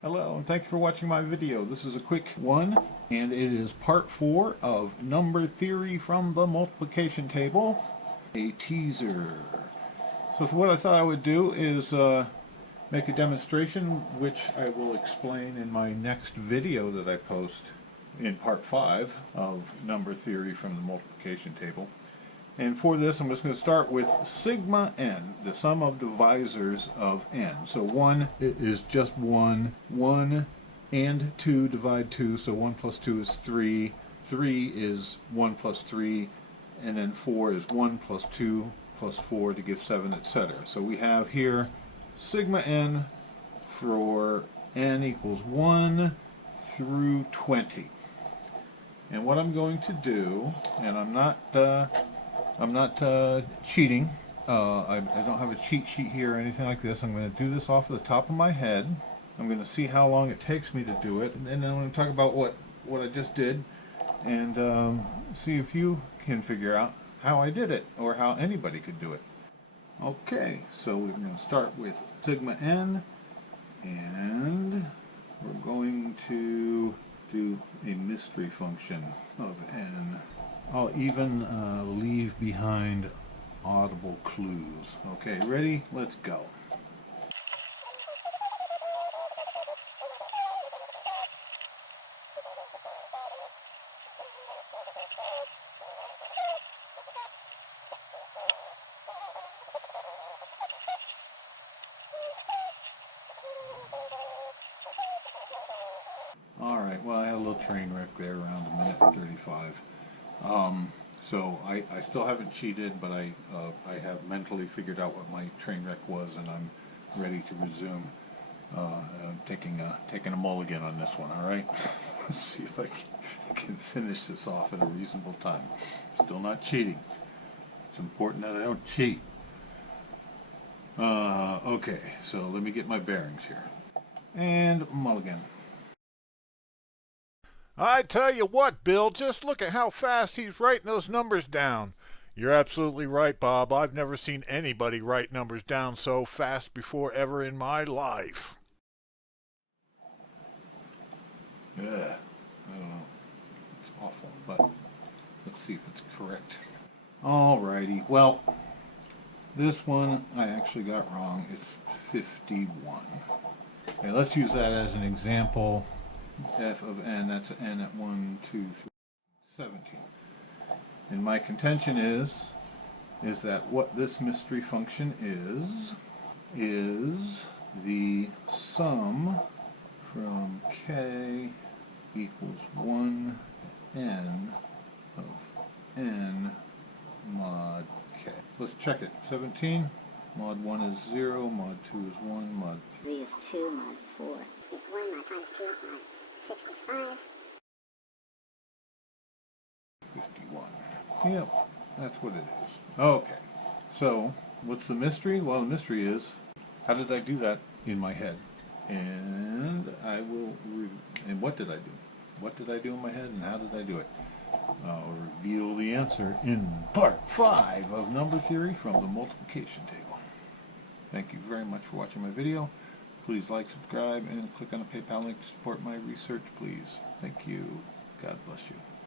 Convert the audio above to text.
Hello, and thanks for watching my video. This is a quick one, and it is part 4 of number theory from the multiplication table, a teaser. So what I thought I would do is make a demonstration, which I will explain in my next video that I post in part 5 of number theory from the multiplication table. And for this, I'm just going to start with sigma n, the sum of divisors of n. So 1 is just 1. 1 and 2 divide 2, so 1 plus 2 is 3. 3 is 1 plus 3, and then 4 is 1 plus 2 plus 4 to give 7, etc. So we have here sigma n for n equals 1 through 20. And what I'm going to do, and I'm not cheating. I don't have a cheat sheet here or anything like this. I'm going to do this off the top of my head. I'm going to see how long it takes me to do it, and then I'm going to talk about what I just did, and see if you can figure out how I did it, or how anybody could do it. Okay, so we're going to start with sigma n, and we're going to do a mystery function of n. I'll even leave behind audible clues. Okay, ready? Let's go. Alright, well, I had a little train wreck there around a minute and 35. So I still haven't cheated, but I have mentally figured out what my train wreck was, and I'm ready to resume. I'm taking a mulligan on this one, alright? Let's see if I can finish this off at a reasonable time. Still not cheating. It's important that I don't cheat. Okay, so let me get my bearings here. And mulligan. I tell you what, Bill, just look at how fast he's writing those numbers down. You're absolutely right, Bob. I've never seen anybody write numbers down so fast before ever in my life. I don't know. It's awful, but let's see if it's correct. Alrighty, well, this one I actually got wrong. It's 51. Okay, let's use that as an example. F of n, that's n at 1, 2, 3, 17. And my contention is that what this mystery function is the sum from k equals 1 n of n mod k. Let's check it. 17, mod 1 is 0, mod 2 is 1, mod 3 is 2, mod 4 is 1, mod 5 is 2, mod 6 is 5. 51. Yep, that's what it is. Okay, so what's the mystery? Well, the mystery is, how did I do that in my head? And and what did I do? What did I do in my head, and how did I do it? I'll reveal the answer in part 5 of number theory from the multiplication table. Thank you very much for watching my video. Please like, subscribe, and click on the PayPal link to support my research, please. Thank you. God bless you.